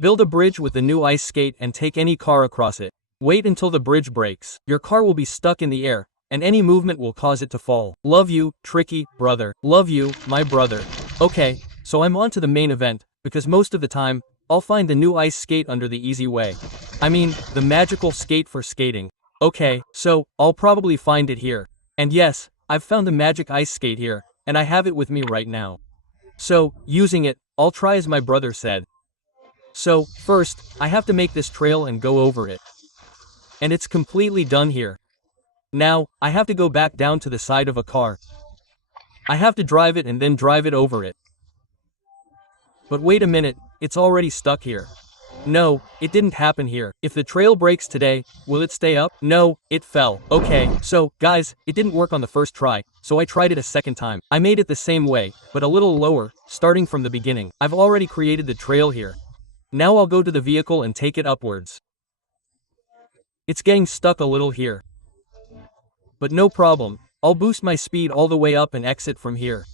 Build a bridge with the new ice skate and take any car across it. Wait until the bridge breaks. Your car will be stuck in the air, and any movement will cause it to fall. Love you, tricky brother. Love you, my brother. Okay, so I'm on to the main event, because most of the time, I'll find the new ice skate under the easy way. I mean, the magical skate for skating. Okay, so, I'll probably find it here. And yes, I've found the magic ice skate here, and I have it with me right now. So, using it, I'll try as my brother said. So, first, I have to make this trail and go over it. And it's completely done here. Now, I have to go back down to the side of a car. I have to drive it and then drive it over it. But wait a minute, it's already stuck here. No, it didn't happen here. If the trail breaks today, will it stay up? No, it fell. Okay, so, guys, it didn't work on the first try, so I tried it a second time. I made it the same way, but a little lower, starting from the beginning. I've already created the trail here. Now I'll go to the vehicle and take it upwards. It's getting stuck a little here. But no problem, I'll boost my speed all the way up and exit from here.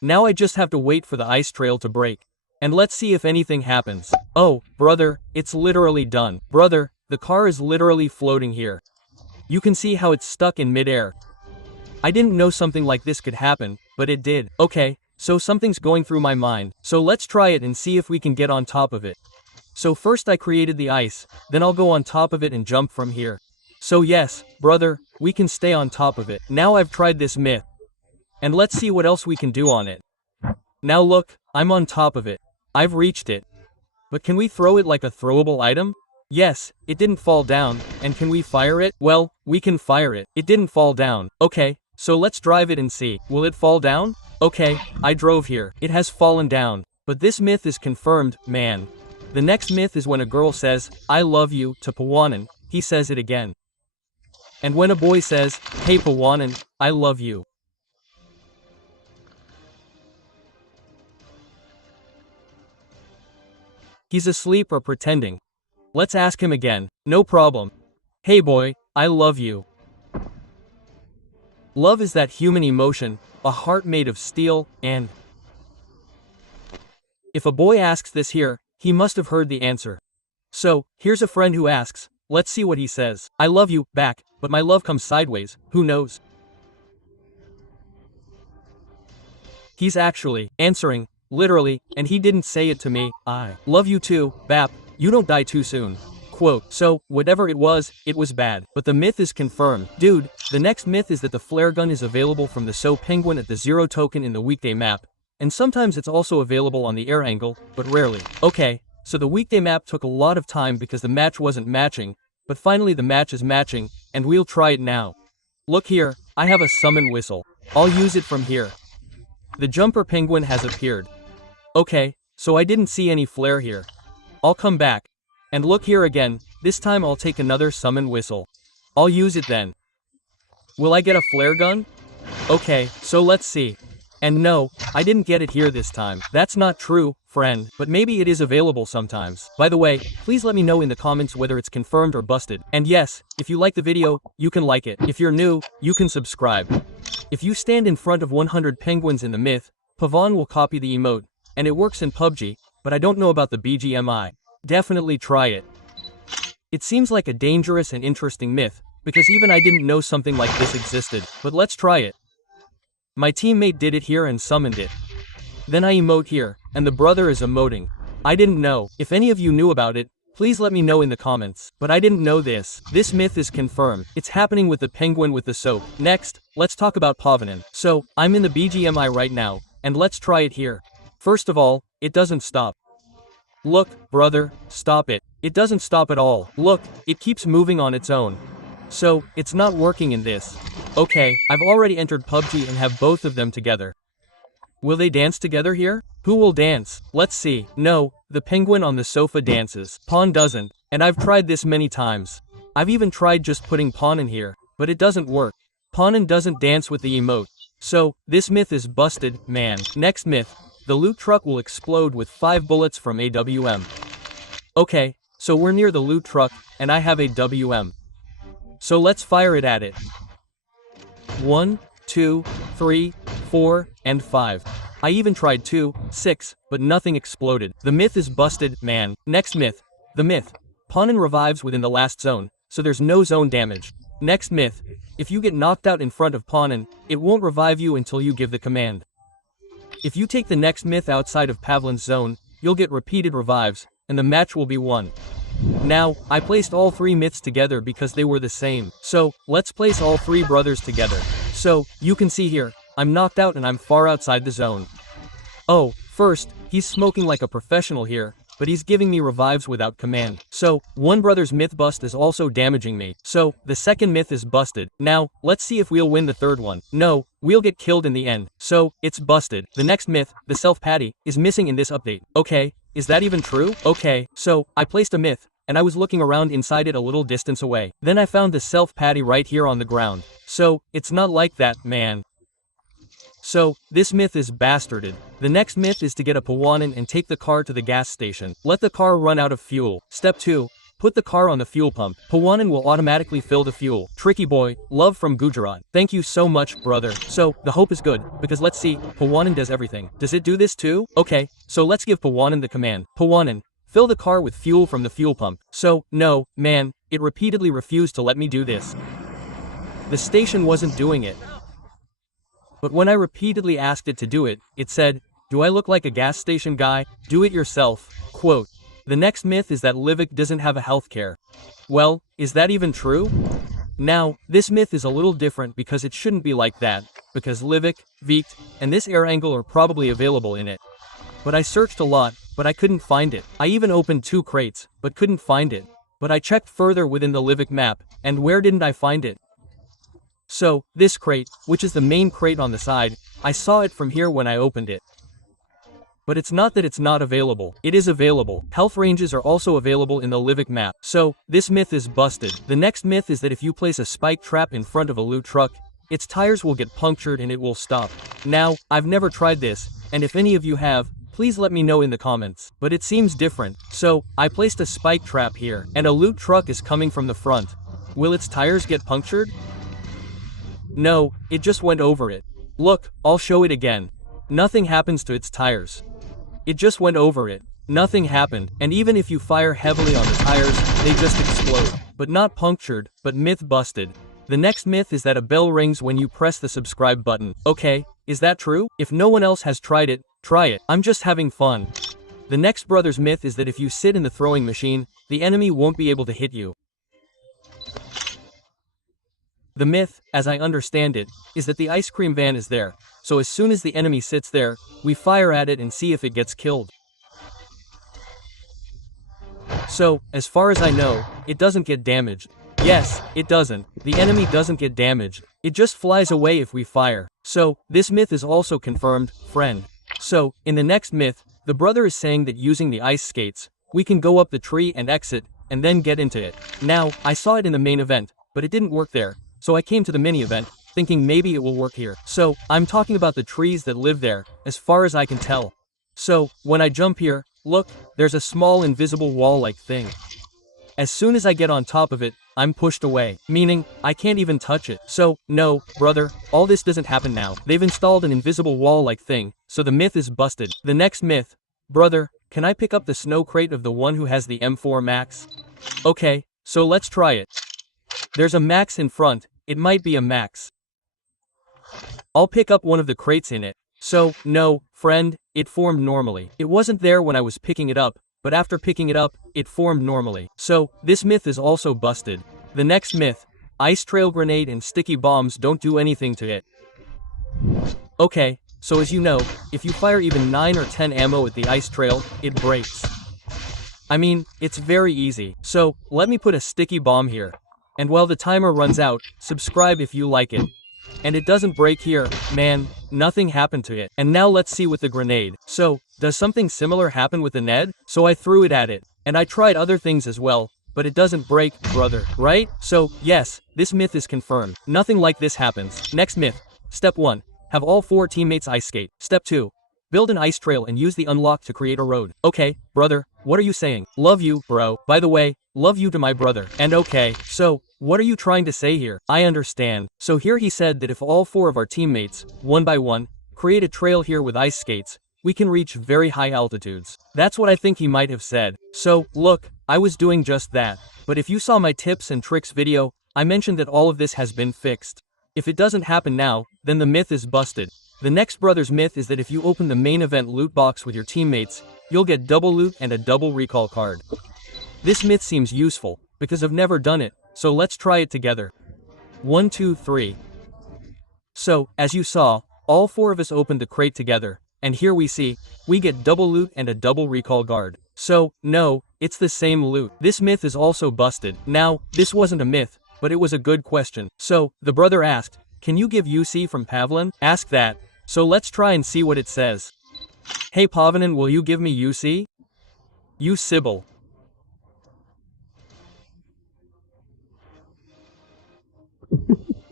Now I just have to wait for the ice trail to break. And let's see if anything happens. Oh, brother, it's literally done. Brother, the car is literally floating here. You can see how it's stuck in midair. I didn't know something like this could happen, but it did. Okay, so something's going through my mind. So let's try it and see if we can get on top of it. So first I created the ice, then I'll go on top of it and jump from here. So yes, brother, we can stay on top of it. Now I've tried this myth. And let's see what else we can do on it. Now look, I'm on top of it. I've reached it. But can we throw it like a throwable item? Yes, it didn't fall down, and can we fire it? Well, we can fire it. It didn't fall down. Okay, so let's drive it and see. Will it fall down? Okay, I drove here. It has fallen down. But this myth is confirmed, man. The next myth is when a girl says, I love you, to Pawanan, he says it again. And when a boy says, hey Pawanan, I love you. He's asleep or pretending. Let's ask him again. No problem. Hey boy, I love you. Love is that human emotion, a heart made of steel, and if a boy asks this here, he must have heard the answer. So, here's a friend who asks, let's see what he says. I love you, back, but my love comes sideways, who knows? He's actually answering, literally, and he didn't say it to me. I love you too, Bap, you don't die too soon. Quote, so, whatever it was bad. But the myth is confirmed. Dude, the next myth is that the flare gun is available from the So Penguin at the 0 token in the weekday map. And sometimes it's also available on the air angle, but rarely. Okay, so the weekday map took a lot of time because the match wasn't matching, but finally the match is matching, and we'll try it now. Look here, I have a summon whistle. I'll use it from here. The jumper penguin has appeared. Okay, so I didn't see any flare here. I'll come back. And look here again, this time I'll take another summon whistle. I'll use it then. Will I get a flare gun? Okay, so let's see. And no, I didn't get it here this time. That's not true, friend, but maybe it is available sometimes. By the way, please let me know in the comments whether it's confirmed or busted. And yes, if you like the video, you can like it. If you're new, you can subscribe. If you stand in front of 100 penguins in the myth, Pavan will copy the emote, and it works in PUBG, but I don't know about the BGMI. Definitely try it. It seems like a dangerous and interesting myth, because even I didn't know something like this existed, but let's try it. My teammate did it here and summoned it. Then I emote here, and the brother is emoting. I didn't know. If any of you knew about it, please let me know in the comments. But I didn't know this. This myth is confirmed. It's happening with the penguin with the soap. Next, let's talk about Pavanen. So, I'm in the BGMI right now, and let's try it here. First of all, it doesn't stop. Look, brother, stop it. It doesn't stop at all. Look, it keeps moving on its own. So, it's not working in this. Okay, I've already entered PUBG and have both of them together. Will they dance together here? Who will dance? Let's see. No, the penguin on the sofa dances. Pawn doesn't, and I've tried this many times. I've even tried just putting Pawn in here, but it doesn't work. Pawnin doesn't dance with the emote. So, this myth is busted, man. Next myth. The loot truck will explode with 5 bullets from a WM. Okay, so we're near the loot truck, and I have a WM. So let's fire it at it. 1, 2, 3, 4, and 5. I even tried 2, 6, but nothing exploded. The myth is busted, man. Next myth. The myth. Pawn revives within the last zone, so there's no zone damage. Next myth. If you get knocked out in front of Pawn, it won't revive you until you give the command. If you take the next myth outside of Pavlin's zone, you'll get repeated revives, and the match will be won. Now, I placed all 3 myths together because they were the same. So, let's place all 3 brothers together. So, you can see here, I'm knocked out and I'm far outside the zone. Oh, first, he's smoking like a professional here, but he's giving me revives without command. So, one brother's myth bust is also damaging me. So, the second myth is busted. Now, let's see if we'll win the third one. No, we'll get killed in the end. So, it's busted. The next myth, the self-patty, is missing in this update. Okay, is that even true? Okay, so, I placed a myth, and I was looking around inside it a little distance away. Then I found the self-patty right here on the ground. So, it's not like that, man. So, this myth is bastarded. The next myth is to get a Pawanan and take the car to the gas station. Let the car run out of fuel. Step 2. Put the car on the fuel pump. Pawanan will automatically fill the fuel. Tricky boy, love from Gujarat. Thank you so much, brother. So, the hope is good, because let's see, Pawanan does everything. Does it do this too? Okay, so let's give Pawanan the command. Pawanan, fill the car with fuel from the fuel pump. So, no, man, it repeatedly refused to let me do this. The station wasn't doing it. But when I repeatedly asked it to do it, it said, "Do I look like a gas station guy? Do it yourself." Quote. The next myth is that Livik doesn't have a healthcare. Well, is that even true? Now, this myth is a little different because it shouldn't be like that, because Livik, Vikt, and this air angle are probably available in it. But I searched a lot, but I couldn't find it. I even opened 2 crates, but couldn't find it. But I checked further within the Livik map, and where didn't I find it? So, this crate, which is the main crate on the side, I saw it from here when I opened it. But it's not that it's not available. It is available. Health ranges are also available in the Livik map. So, this myth is busted. The next myth is that if you place a spike trap in front of a loot truck, its tires will get punctured and it will stop. Now, I've never tried this, and if any of you have, please let me know in the comments. But it seems different. So, I placed a spike trap here, and a loot truck is coming from the front. Will its tires get punctured? No, it just went over it. Look, I'll show it again. Nothing happens to its tires. It just went over it. Nothing happened, and even if you fire heavily on the tires, they just explode. But not punctured, but myth busted. The next myth is that a bell rings when you press the subscribe button. Okay, is that true? If no one else has tried it, try it. I'm just having fun. The next brother's myth is that if you sit in the throwing machine, the enemy won't be able to hit you. The myth, as I understand it, is that the ice cream van is there, so as soon as the enemy sits there, we fire at it and see if it gets killed. So, as far as I know, it doesn't get damaged. Yes, it doesn't. The enemy doesn't get damaged. It just flies away if we fire. So, this myth is also confirmed, friend. So, in the next myth, the brother is saying that using the ice skates, we can go up the tree and exit, and then get into it. Now, I saw it in the main event, but it didn't work there. So I came to the mini-event, thinking maybe it will work here. So, I'm talking about the trees that live there, as far as I can tell. So, when I jump here, look, there's a small invisible wall-like thing. As soon as I get on top of it, I'm pushed away, meaning, I can't even touch it. So, no, brother, all this doesn't happen now. They've installed an invisible wall-like thing, so the myth is busted. The next myth, brother, can I pick up the snow crate of the one who has the M4 Max? Okay, so let's try it. There's a Max in front. It might be a Max. I'll pick up one of the crates in it. So, no, friend, it formed normally. It wasn't there when I was picking it up, but after picking it up, it formed normally. So, this myth is also busted. The next myth, ice trail grenade and sticky bombs don't do anything to it. Okay, so as you know, if you fire even 9 or 10 ammo at the ice trail, it breaks. I mean, it's very easy. So, let me put a sticky bomb here. And while the timer runs out, subscribe if you like it. And it doesn't break here, man, nothing happened to it. And now let's see with the grenade. So, does something similar happen with the Ned? So I threw it at it. And I tried other things as well, but it doesn't break, brother, right? So, yes, this myth is confirmed. Nothing like this happens. Next myth. Step 1. Have all 4 teammates ice skate. Step 2. Build an ice trail and use the unlock to create a road. Okay, brother, what are you saying? Love you, bro. By the way, love you to my brother. And okay, so, what are you trying to say here? I understand. So here he said that if all 4 of our teammates, one by one, create a trail here with ice skates, we can reach very high altitudes. That's what I think he might have said. So, look, I was doing just that. But if you saw my tips and tricks video, I mentioned that all of this has been fixed. If it doesn't happen now, then the myth is busted. The next brother's myth is that if you open the main event loot box with your teammates, you'll get double loot and a double recall card. This myth seems useful, because I've never done it, so let's try it together. 1, 2, 3. So, as you saw, all 4 of us opened the crate together, and here we see, we get double loot and a double recall card. So, no, it's the same loot. This myth is also busted. Now, this wasn't a myth, but it was a good question. So, the brother asked, can you give UC from Pavlin? Ask that. So let's try and see what it says. Hey Pavlin, will you give me UC? You Sybil.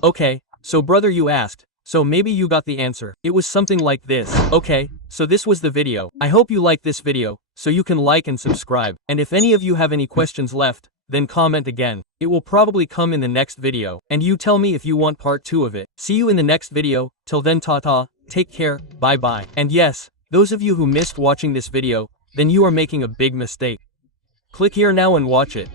Okay, so brother, you asked, so maybe you got the answer. It was something like this. Okay, so this was the video. I hope you liked this video, so you can like and subscribe. And if any of you have any questions left, then comment again. It will probably come in the next video. And you tell me if you want part 2 of it. See you in the next video. Till then, ta-ta, take care, bye-bye. And yes, those of you who missed watching this video, then you are making a big mistake. Click here now and watch it.